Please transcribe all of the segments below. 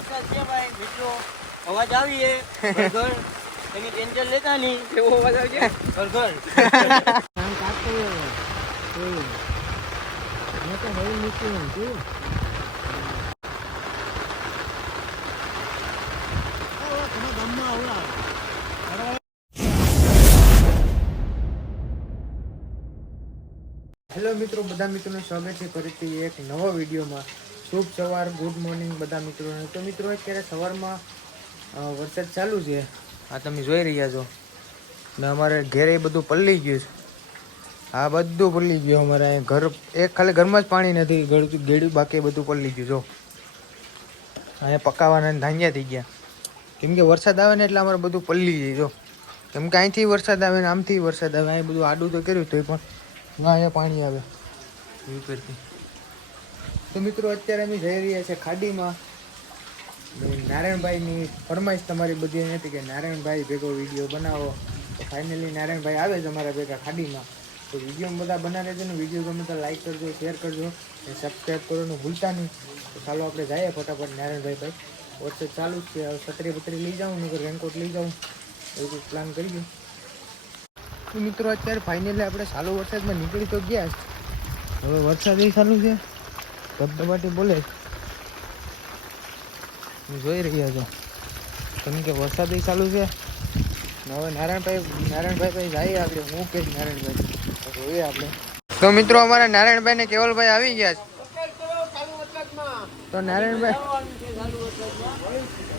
વરસાદ છે ભાઈ મિત્રો અવાજ આવીએ. ઘર એની ટેન્શન લેતા નહીં. કેવો અવાજ આવે ઘર ઘર હેલો મિત્રો બધા મિત્રોનું સ્વાગત છે ફરીથી એક નવા વિડીયોમાં. શુભ સવાર ગુડ મોર્નિંગ બધા મિત્રોને. તો મિત્રો, અત્યારે સવારમાં વરસાદ ચાલુ છે. આ તમે જોઈ રહ્યા છો. ને અમારે ઘેરે બધું પલળી ગયું છે. આ બધું પલળી ગયું અમારે અહીંયા ઘર, એક ખાલી ઘરમાં જ પાણી નથી. ગળું ગેડું બાકી બધું પલળી ગયું, જો. અહીંયા પકાવાના ને ધાન્યા થઈ ગયા. કેમ કે વરસાદ આવે ને એટલે અમારે બધું પલળી જાય, જો. કેમ કે અહીંથી વરસાદ આવે ને આમથી વરસાદ આવે. અહીં બધું આડું તો કર્યું તોય પણ, ના, અહીંયા પાણી આવે. એવી કરતી. તો મિત્રો, અત્યારે અમે જઈ રહ્યા છે ખાડીમાં. નારાયણભાઈની ફરમાઈશ તમારી બધી હતી કે નારાયણભાઈ ભેગો વીડિયો બનાવો. તો ફાઇનલી નારાયણભાઈ આવે છે અમારા ભેગા ખાડીમાં. તો વીડિયો બધા બનાવે છે ને, વીડિયો ગમે તો લાઈક કરજો શેર કરજો અને સબસ્ક્રાઈબ કરવાનું ભૂલતા નહીં. તો ચાલો આપણે જઈએ ફટાફટ નારાયણભાઈ ભાઈ. વરસાદ ચાલુ જ છે છત્રી બત્રી લઈ જાઉં નગર રેનકોટ લઈ જાઉં. એવું કંઈક પ્લાન કરીએ તો મિત્રો, અત્યારે ફાઇનલી આપણે ચાલુ વરસાદમાં નીકળી તો ગયા હવે વરસાદ એ ચાલુ છે. ધબધબાટી બોલે. જોઈ રહ્યા છો. તમે કે વરસાદ ચાલુ છે. હવે નારાયણભાઈ નારાયણભાઈ ભાઈ જઈએ આપણે. હું કે નારાયણભાઈ? જોઈએ આપણે. તો મિત્રો, અમારા નારાયણભાઈ ને કેવલભાઈ આવી ગયા છે. તો નારાયણભાઈ,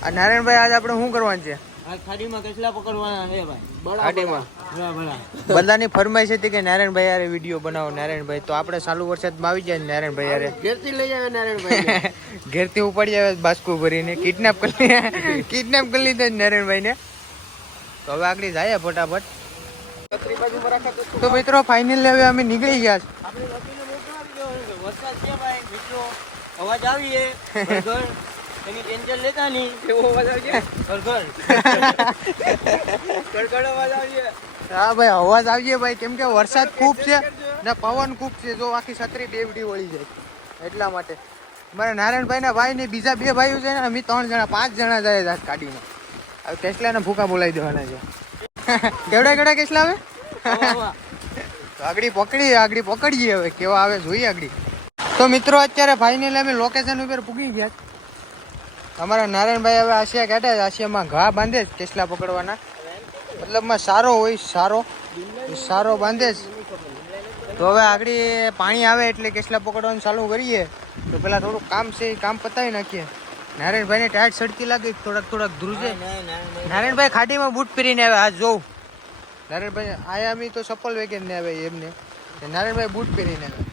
આ નારાયણભાઈ આજ આપણે શું કરવાનું છે? ખાડીમાં કેટલા પકડવાના છે ભાઈ? ખાડીમાં? બરા બરા બધાની ફરમાઈશ હતી કે નારાયણભાઈ યારે વીડિયો બનાવો નારાયણભાઈ તો આપણે ચાલુ વરસાદમાં આવી જાય ને નારાયણભાઈ યારે ઘેરથી લઈ આવે નારાયણભાઈ ઘેરથી ઉપાડી આવે બાસ્કુ ભરીને કિડનેપ કરી કિડનેપ કરી લીધો નારાયણભાઈને તો હવે આગળ જાય ફટાફટ. તો મિત્રો ફાઇનલી હવે અમે નીકળી ગયા છે. વરસાદ ભાઈ મિત્રો. અવાજ આવીએ. એની ટેન્શન લેતા નહીં. એવો અવાજ આવજે ઘર અવાજ આવજે હા ભાઈ અવાજ આવજે ભાઈ. કેમ કે વરસાદ ખૂબ છે ને પવન ખૂબ છે. જો આખી છત્રી બેવડી વળી જાય. એટલા માટે. મારા નારાયણભાઈ ના ભાઈ ને બીજા બે ભાઈઓ છે ને અમે ત્રણ જણા પાંચ જણા જાય છે આ હવે કેસલા ને ભૂકા બોલાવી દેવાના છે. કેવડા કેવડા કેસલા આવે આગળી પકડી આગળી પકડીએ હવે. કેવા આવે જોઈએ આગળી. તો મિત્રો અત્યારે ફાઇનલી અમે લોકેશન ઉપર પૂગી ગયા. અમારા નારાયણભાઈ હવે આશિયા કાઢે છે. આશિયામાં ઘા બાંધે છે કેસલા પકડવાના. મતલબમાં સારો હોય સારો. સારો બાંધે છે. તો હવે આગળ પાણી આવે એટલે કેસલા પકડવાનું ચાલુ કરીએ. તો પેલા થોડુંક કામ છે એ કામ પતાવી નાખીએ. નારાયણભાઈને ટાયર સડતી લાગે થોડાક થોડાક ધ્રુજે. નારાયણભાઈ. ખાડીમાં બૂટ પહેરીને આવે આ જોઉં. નારાયણભાઈ આયામી તો સફળ વેગેન ને આવે એમને. નારાયણભાઈ બૂટ પહેરીને આવે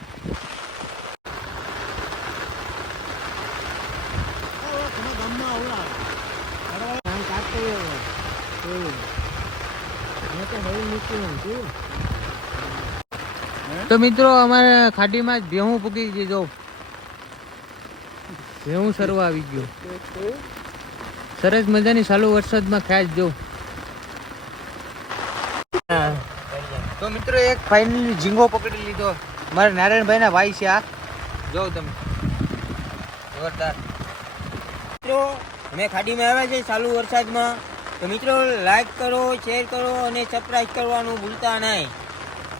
કામ કાઢતો હોય મેં તો મિત્રો, અમારે ખાડીમાં જ ભેહું પૂકી ગઈ જો. સરવા આવી ગયો. સરસ મજાની ચાલુ વરસાદમાં ખાસ જો. તો મિત્રો, એક ફાઇનલી ઝીંગો પકડી લીધો. મારા નારાયણભાઈ ના ભાઈ છે આ. જોઉં તમે. જોરદાર. મિત્રો અમે ખાડીમાં આવ્યા છે ચાલુ વરસાદમાં. તો મિત્રો લાઈક કરો શેર કરો અને સબસ્ક્રાઈબ કરવાનું ભૂલતા નહીં.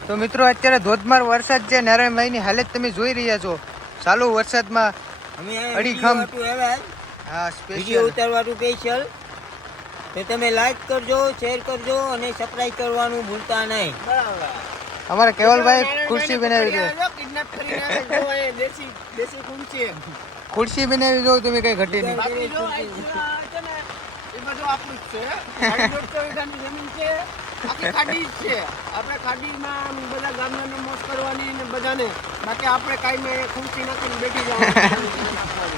તો મિત્રો અત્યારે ધોધમાર વરસાદ છે. નારાયણભાઈ ની હાલત તમે જોઈ રહ્યા છો. ચાલુ વરસાદમાં અમે અડીખમ. હા સ્પેશિયલ ઉતારવાનું સ્પેશિયલ તો તમે લાઈક કરજો શેર કરજો અને સબસ્ક્રાઇબ કરવાનું ભૂલતા નહીં. અમારા કેવલભાઈ ખુરશી બનાવી છે. કિડનેપ કરીને દેશી ખુરશી ખુરશી બનાવી જો તમે કઈ ઘટી નહીં. આપણું ખાડીમાં બધા ગામડાને મોજ કરવાની ને બધાને. બાકી આપણે કાંઈ ખુરશી નાખીને બેઠી જવાનું.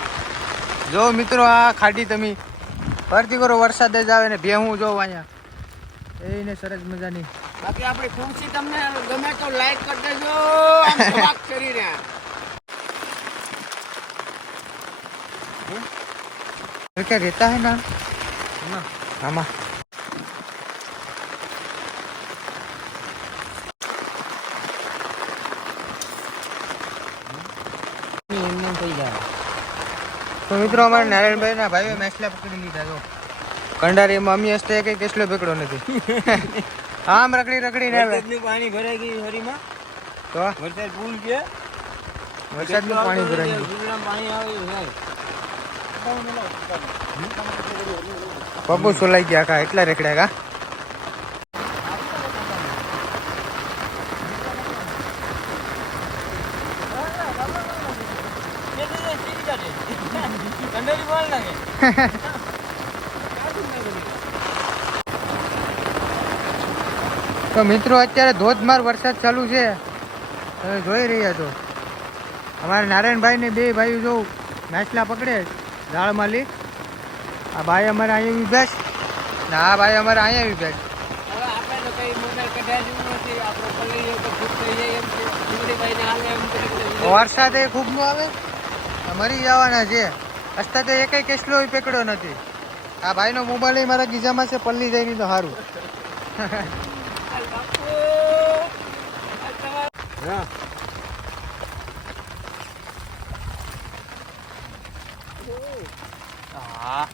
જો મિત્રો આ ખાડી તમે ફરતી કરો વરસાદ જ આવે ને ભેહું જો અહીંયા. એને સરસ મજાની. બાકી આપણી ખુરશી તમને ગમે તો લાઈક કરી દેજો. કરી ધમાક क्या रहता है ना આમાં એમને થઈ જાય તો મિત્રો અમારે નારાયણભાઈ ના ભાઈઓ મેસલા પકડી લીધા જો કંડારીમાં અમી હસ્તે કઈ કેસલો પકડો નથી આમ રખડી રખડી ને આવે વરસાદનું પાણી ભરાઈ ગયું હરીમાં તો વરસાદ ફૂલ છે વરસાદનું પાણી ભરાઈ ગયું સુરલામાં પાણી આવે છે પપ્પુ સોલાઈ ગયા કા? એટલા રેકડ્યા કા? તો મિત્રો અત્યારે ધોધમાર વરસાદ ચાલુ છે. તમે જોઈ રહ્યા છો. અમારા નારાયણભાઈ ને બે ભાઈઓ જો નાચલા પકડે. ઝાડમાં માલી આ ભાઈ અમારે અહીંયા બેસ ને આ ભાઈ અમારે અહીંયા બી બેસ હવે આપણે તો કઈ મોબાઈલ કઢાય જેવું નથી. આપણો પલ્લી જાય તો ખૂબ થઈ જાય એમ છે. ડુંગળીભાઈને હાલે એમ કરી વરસાદ એ ખૂબ નો આવે. મરી જવાના છે. હસતા તો એકે કેસલો પકડ્યો નથી. આ ભાઈનો મોબાઈલ મારા ગીજામાં છે પલ્લી જાય નહીં તો સારું બાપુ આ તમારા હા.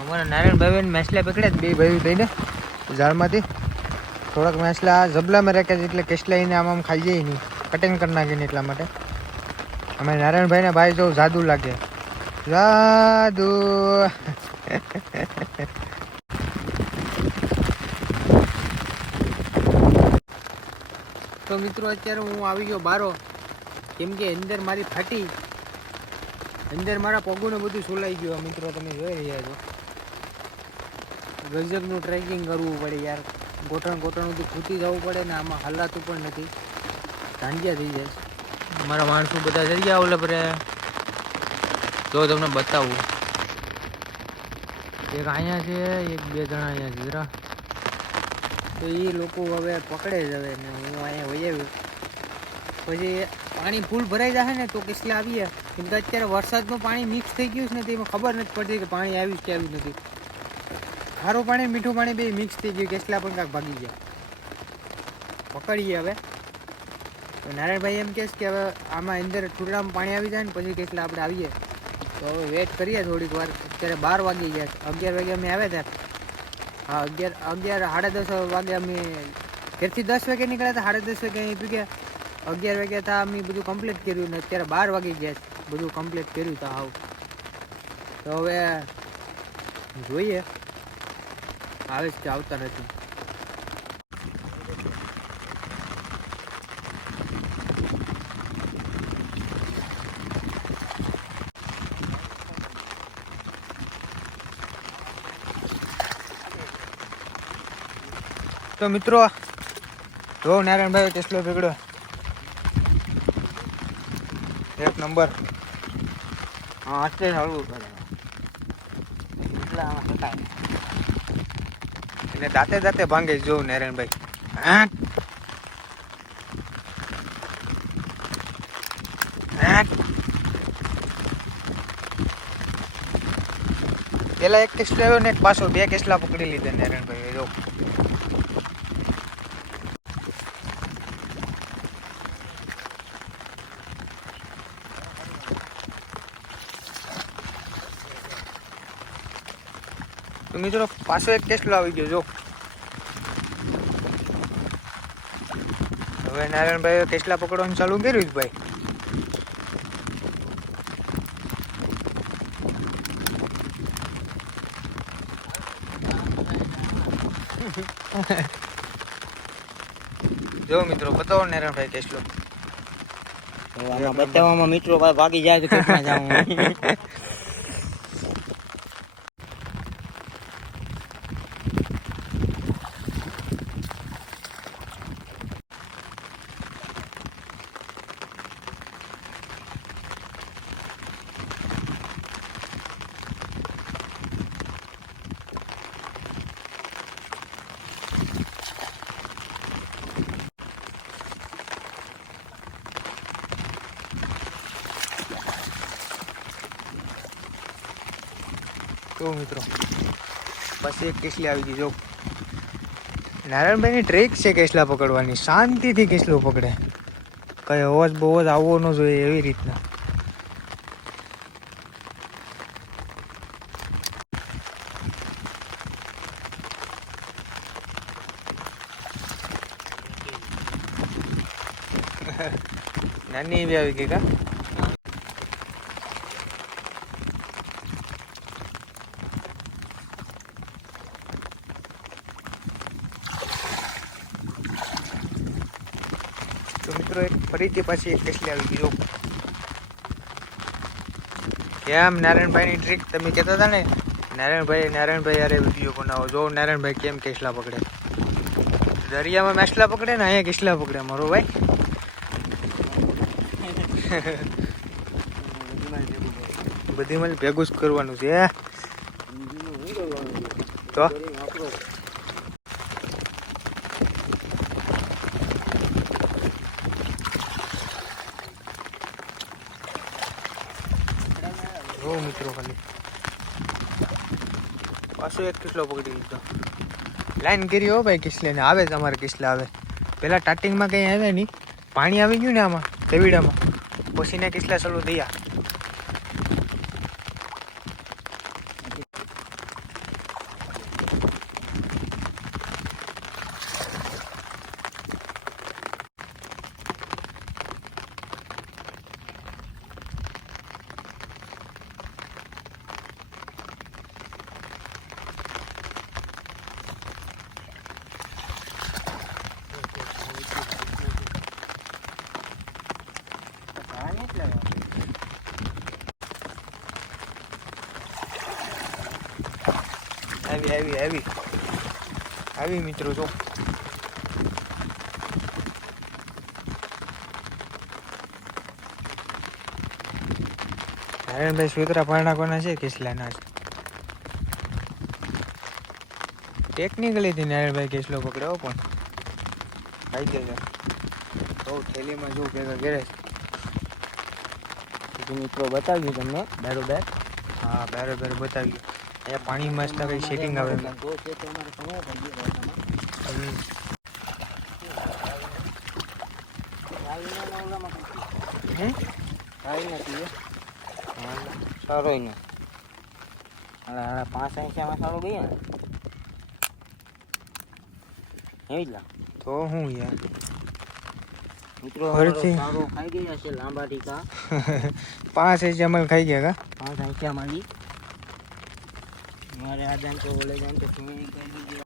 અમારા નારાયણભાઈ મેસલા પકડ્યા બે ભાઈ થઈને ઝાડમાંથી. થોડાક મેસલા જબલામાં રાખ્યા છે, એટલે કેસલા એને આમ આમ ખાઈ જાય નહીં. કટિંગ કરી નાખીને એટલા માટે. અમે નારાયણભાઈના ભાઈ જો જાદુ લાગે. જાદુ. તો મિત્રો, અત્યારે હું આવી ગયો બારો. કેમ કે અંદર મારી ફાટી. અંદર મારા પગોને બધું સોલાઈ ગયું આ મિત્રો તમે જોઈ રહ્યા છો. ગજબનું ટ્રેકિંગ કરવું પડે યાર. ગોઠણ ગોઠણ બધું ખૂટી જવું પડે ને આમાં હલાતું પણ નથી. ધાંડિયા થઈ જાય. મારા માણસો બધા થઈ ગયા ઓલે પરે જો તમને બતાવું. એક અહીંયા છે એક બે જણા અહીંયા છે જરા. તો એ લોકો હવે પકડે જ હવે ને હું અહીંયા વહી આવ્યો. પછી પાણી ફૂલ ભરાઈ જશે ને તો કેટલા આવીએ? કેમ કે અત્યારે વરસાદનું પાણી મિક્સ થઈ ગયું છે ને તેમાં ખબર નથી પડતી કે પાણી આવ્યું કે આવ્યું નથી. ખારું પાણી, મીઠું પાણી બે મિક્સ થઈ ગયું, કેટલા પણ કાંક ભાગી ગયા. પકડીએ હવે. તો નારાયણભાઈ એમ કહેશ કે હવે આમાં અંદર ઠુકડામાં પાણી આવી જાય ને પછી કેટલા આપણે આવીએ. તો હવે વેટ કરીએ થોડીક વાર. અત્યારે બાર વાગી ગયા અગિયાર વાગે અમે આવ્યા હતા. હા, અગિયાર અગિયાર, સાડા દસ વાગે અમે ઘેરથી દસ વાગે નીકળ્યા હતા. સાડા દસ વાગે અહીં પૂગ્યા અગિયાર વાગ્યા હતા અમે બધું કમ્પ્લીટ કર્યું ને અત્યારે બાર વાગી ગયા છે. બધું કમ્પ્લીટ કર્યું તો આવું તો હવે જોઈએ. આવે છે આવતા નથી. તો મિત્રો જો નારાયણભાઈ ટેસ્લો પકડ્યો એક નંબર. હા અત્યારે હળવું કરે. એટલા શકાય. એને દાંતે દાંતે ભાંગે છે જો નારાયણભાઈ. આઠ. પેલા એક કિસ્લો આવ્યો ને, એક પાછો બે કેસલા પકડી લીધા નારાયણભાઈ જો. મિત્રો, પાછો એક કેસલો આવી ગયો જો. હવે નારાયણભાઈ કેસલા પકડવાનું ચાલુ કર્યું જ ભાઈ. જો મિત્રો, બતાવો નારાયણભાઈ કેસલો બતાવવામાં મિત્રો ભાઈ ભાગી જાય તો કેટલા જાઉં તો મિત્રો બસ એક કેસલી આવી ગઈ, જો. નારાયણભાઈની ટ્રેક છે કેસલા પકડવાની. શાંતિથી કેસલું પકડે. કઈ અવાજ બહુ જ આવવો ન જોઈએ એવી રીતના. નાની એવી આવી ગઈ કા? એક ફરીથી પાછી એક કેસલી આવી ગઈ કેમ? નારાયણભાઈની ટ્રીક તમે કહેતા હતા ને? નારાયણભાઈ નારાયણભાઈ યારે વીડિયો બનાવો. જો નારાયણભાઈ કેમ કેસલા પકડે? દરિયામાં મેસલા પકડે ને, અહીંયા કેસલા પકડે મારો ભાઈ. બધી મને ભેગું જ કરવાનું છે તો જો મિત્રો ખાલી. પાછો એક કિસલો પકડી લીધો. લાઈન કરી હો ભાઈ કિસલે ને આવે તમારે કિસલા આવે. પેલા સ્ટાર્ટિંગમાં કંઈ આવે નહીં. પાણી આવી ગયું ને આમાં તેવીડામાં પછી ને કિસલા ચાલુ થયા. આવી આવી આવી આવી મિત્રો જો. નારાયણભાઈ સુતરા પારણા કોના છે? કેસલાના છે. ટેકનિકલી થી નારાયણભાઈ કેસલો પકડ્યો પણ. ખાઈ ગયો બહુ થેલીમાં જો ભેગા ઘેરે છે. મિત્રો બતાવ્યું તમને બરોબર? હા બરાબર બતાવ્યું. પાણી મસ્ત કઈ સેટિંગ આવે. સારો ને હાલા પાંચ સંખ્યામાં સારું ગયો ને એવી જ તો હું યાર? મિત્રો સારું ખાઈ ગયા છે લાંબા ટીકા. પાંચ એજ ખાઈ ગયા કા? પાંચ સંખ્યામાં મારે આ જાણ તો ઓલે જાણ તો સ્વિમિંગ કરી દીધી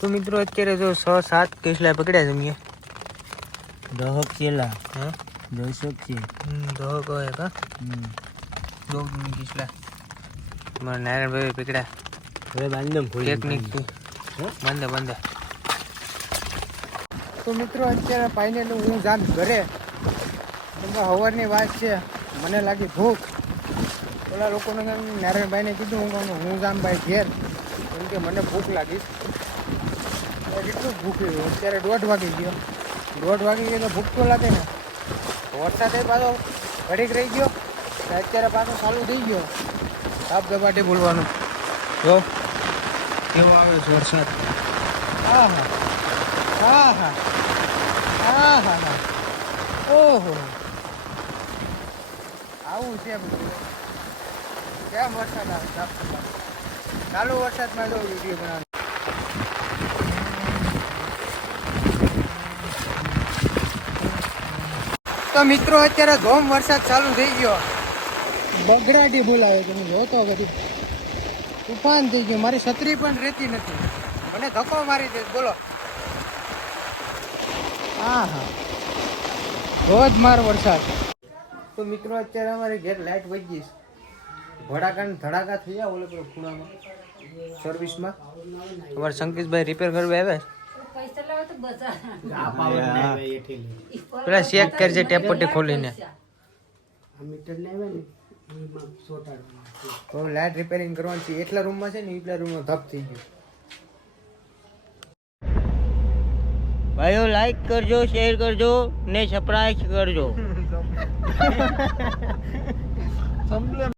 તો મિત્રો અત્યારે જો છ સાત કેસલા પકડ્યા છે મેં દહક છેલા હા? દશક છે. દહક હોય કા દો કેસલા. મારા નારાયણભાઈ પકડ્યા. હવે બાંધમ ટેકનિક બંધ બંધ. તો મિત્રો અત્યારે ફાઇનલ હું જાન ઘરે કેમકે સવારની વાત છે. મને લાગી ભૂખ. પેલા લોકોને નારાયણભાઈને કીધું, હું કહું, હું જામ ભાઈ ઘેર. કેમ કે મને ભૂખ લાગી. કેટલું ભૂખ લાગી અત્યારે દોઢ વાગી ગયો. દોઢ વાગી ગયો તો ભૂખ તો લાગે ને. વરસાદ પાછો ઘડીક રહી ગયો. અત્યારે પાછો ચાલુ થઈ ગયો. સાપ દબાટે બોલવાનું. જો, કેવો આવે છે વરસાદ? આહા. આહા. હા ઓહો. આવું છે બધું? કેમ વરસાદ આવે ચાલુ વરસાદમાં જો વીડિયો બનાવ. તો મિત્રો અત્યારે ધોમ વરસાદ ચાલુ થઈ ગયો. બગડાટી બોલાવે તમે જોતો કદી તુફાન થઈ ગયું. મારી છત્રી પણ રહેતી નથી. મને ધક્કો મારી દે બોલો. હા હા ધોધમાર વરસાદ. તો મિત્રો અત્યારે અમારે ઘેર લાઈટ વહી ગઈ છે. ભડાકા ને ધડાકા થઈ ઓલે પેલો ખૂણામાં સર્વિસમાં અમારે સંકેશભાઈ રિપેર કરવા આવ્યા પેલા ચેક કરજે ટેપ પટ્ટી ખોલીને. તો લાઈટ રિપેરિંગ કરવાની છે. એટલા રૂમમાં છે ને એટલા રૂમમાં ધપ થઈ ગયું. ભાઈઓ લાઈક કરજો શેર કરજો ને સબસ્ક્રાઇબ કરજો. 텀블